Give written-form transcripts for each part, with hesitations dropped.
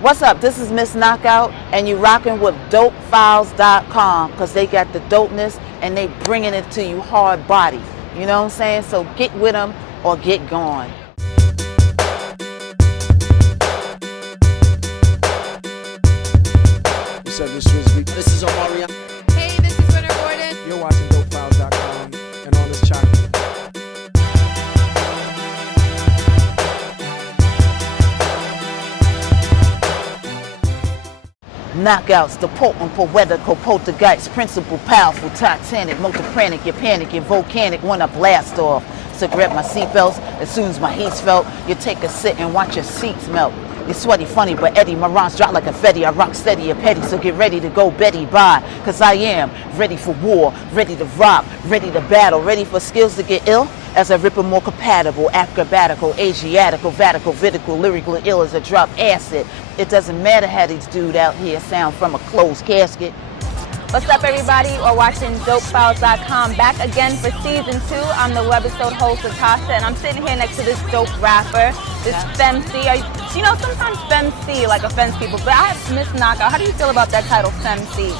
What's up? This is Miss Knockout, and you rocking with DopeFiles.com because they got the dopeness and they bringing it to you hard body. You know what I'm saying? So get with them or get gone. What's up, this is Omari. Hey, this is Winter Gordon. You're watching DopeFiles.com and on this channel. Knockouts, the potent, poetical, poltergeist, principal, powerful, titanic, multipranic, you panic, you volcanic, when I blast off. So grab my seatbelts, as soon as my heat's felt, you take a sit and watch your seats melt. You're sweaty, funny, but Eddie, my rhymes drop like confetti. I rock steady, a petty, so get ready to go Betty bye. Cause I am ready for war, ready to rock, ready to battle, ready for skills to get ill. As I rip a more compatible, acrobatical, Asiatical, vatical, vitical, lyrical, ill as a drop acid. It doesn't matter how these dudes out here sound from a closed casket. What's up, everybody? We're watching DopeFiles.com. Back again for season 2. I'm the webisode host, Latasha, and I'm sitting here next to this dope rapper, this FemC. You know, sometimes FemC like offends people, but I have Miss Knockout. How do you feel about that title, FemC?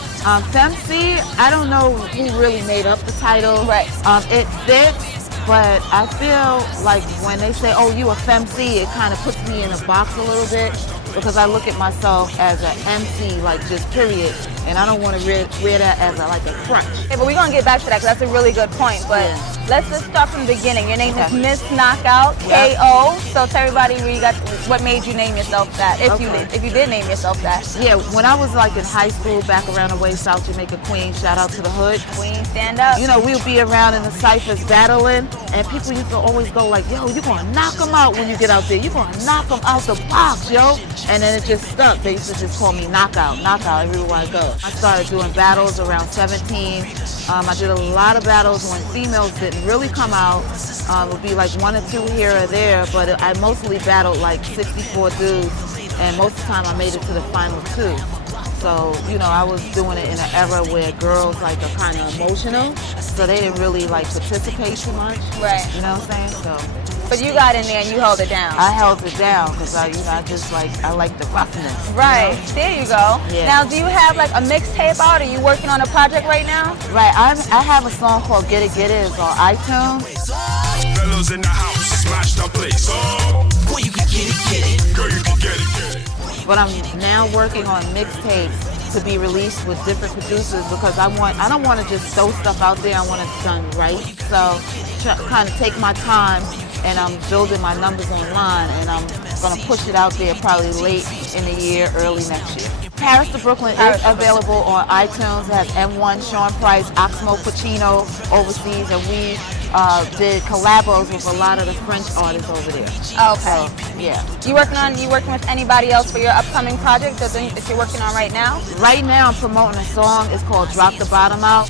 FemC, I don't know who really made up the title. Right. It fits, but I feel like when they say, oh, you a FemC, it kind of puts me in a box a little bit. Because I look at myself as an MC, like just period, and I don't want to wear that as like a crutch. Okay, but we're going to get back to that because that's a really good point. But let's just start from the beginning. Your name is Miss Knockout, K.O. So tell everybody what made you name yourself that, if you did name yourself that. Yeah, when I was like in high school, back around the way, South Jamaica, Queens, shout out to the hood. Queen, stand up. You know, we would be around in the ciphers battling, and people used to always go like, yo, you're going to knock them out when you get out there. You're going to knock them out the box, yo. And then it just stuck. They used to just call me Knockout everywhere I go. I started doing battles around 17. I did a lot of battles when females didn't really come out. It would be like 1 or 2 here or there, but I mostly battled like 64 dudes, and most of the time I made it to the final 2. So, you know, I was doing it in an era where girls like are kind of emotional, so they didn't really like participate too much. Right. You know what I'm saying? So. But you got in there and you held it down. I held it down because I like the roughness. Right. You know? There you go. Yeah. Now, do you have like a mixtape out? Are you working on a project right now? Right. I have a song called Get It, Get It. It's on iTunes. Fellas in the house, smash the place. Oh, boy, you can get it. Girl, you can get it. But I'm now working on mixtapes to be released with different producers because I don't want to just throw stuff out there. I want it done right. So kind of take my time, and I'm building my numbers online, and I'm going to push it out there probably late in the year, early next year. Paris to Brooklyn is available on iTunes. It has M1, Sean Price, Oxmo Puccino overseas, and we did collabos with a lot of the French artists over there. Okay. So, yeah. You working with anybody else for your upcoming project that you're working on right now? Right now I'm promoting a song. It's called Drop the Bottom Out.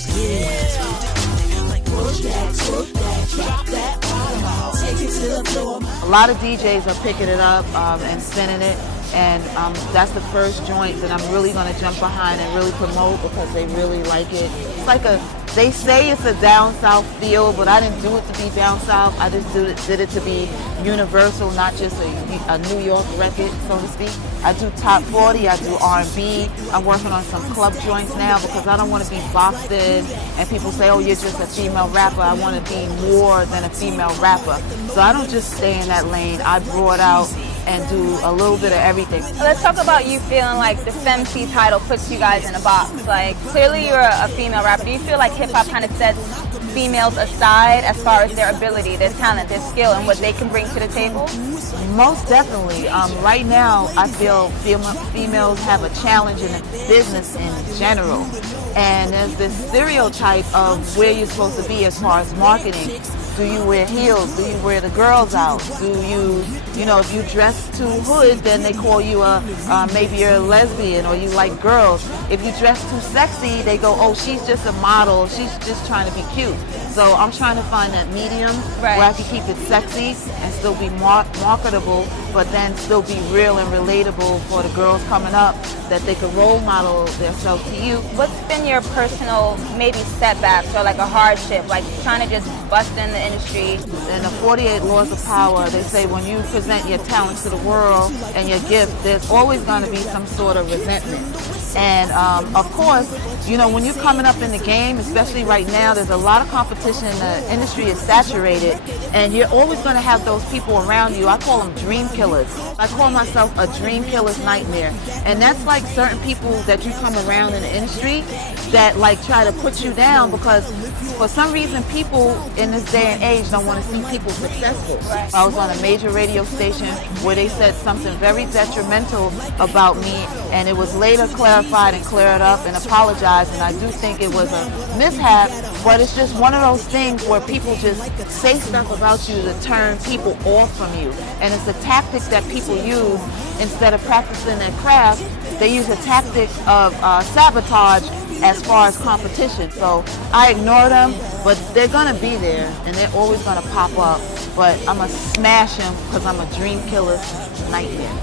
A lot of DJs are picking it up and spinning it, and that's the first joint that I'm really going to jump behind and really promote because they really like it. It's like they say it's a down south feel, but I didn't do it to be down south. I just did it to be universal, not just a New York record, so to speak. I do top 40, I do R&B. I'm working on some club joints now because I don't want to be boxed in and people say, oh, you're just a female rapper. I want to be more than a female rapper. So I don't just stay in that lane. I broad out and do a little bit of everything. Let's talk about you feeling like the FemC title puts you guys in a box. Like, clearly you're a female rapper. Do you feel like hip-hop kind of sets females aside as far as their ability, their talent, their skill, and what they can bring to the table? Most definitely. Right now, I feel females have a challenge in the business in general. And there's this stereotype of where you're supposed to be as far as marketing. Do you wear heels? Do you wear the girls out? Do you know, if you dress too hood, then they call you maybe you're a lesbian or you like girls. If you dress too sexy, they go, oh, she's just a model. She's just trying to be cute. So I'm trying to find that medium Right. where I can keep it sexy and still be marketable, but then still be real and relatable for the girls coming up, that they could role model themselves to you. What's been your personal maybe setbacks or like a hardship, like trying to just bust in the industry? In the 48 Laws of Power, they say when you present your talents to the world and your gift, there's always going to be some sort of resentment. And of course, you know, when you're coming up in the game, especially right now, there's a lot of competition. The industry is saturated, and you're always going to have those people around you. I call them dream killers. I call myself a dream killer's nightmare. And that's like certain people that you come around in the industry that like try to put you down, because for some reason people in this day and age don't want to see people successful. Right. I was on a major radio station where they said something very detrimental about me, and it was later clarified and cleared up and apologized, and I do think it was a mishap, but it's just one of those things where people just say stuff about you to turn people off from you. And it's a tactic that people use instead of practicing their craft. They use a tactic of sabotage as far as competition. So I ignore them, but they're gonna be there and they're always gonna pop up. But I'm gonna smash them because I'm a dream killer's nightmare.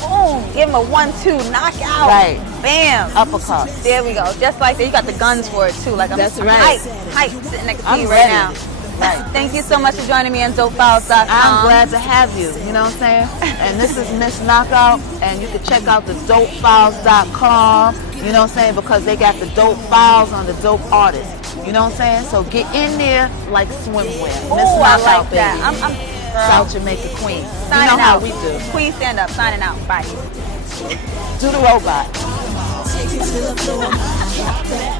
Boom! Give him a 1-2 knockout. Right. Bam. Uppercut. There we go. Just like that. You got the guns for it too. Like I'm That's right. hype sitting next to I'm you right ready. now. Right. Thank you so much for joining me on DopeFiles.com. I'm glad to have you, you know what I'm saying? And this is Miss Knockout, and you can check out the DopeFiles.com, you know what I'm saying, because they got the dope files on the dope artists, you know what I'm saying? So get in there like swimwear. Miss Oh, I Knockout, like that. baby. I'm South Jamaica Queen. You signing know how out. we do. Queen, stand up. Signing out. Bye. Do the robot. Take it to the floor.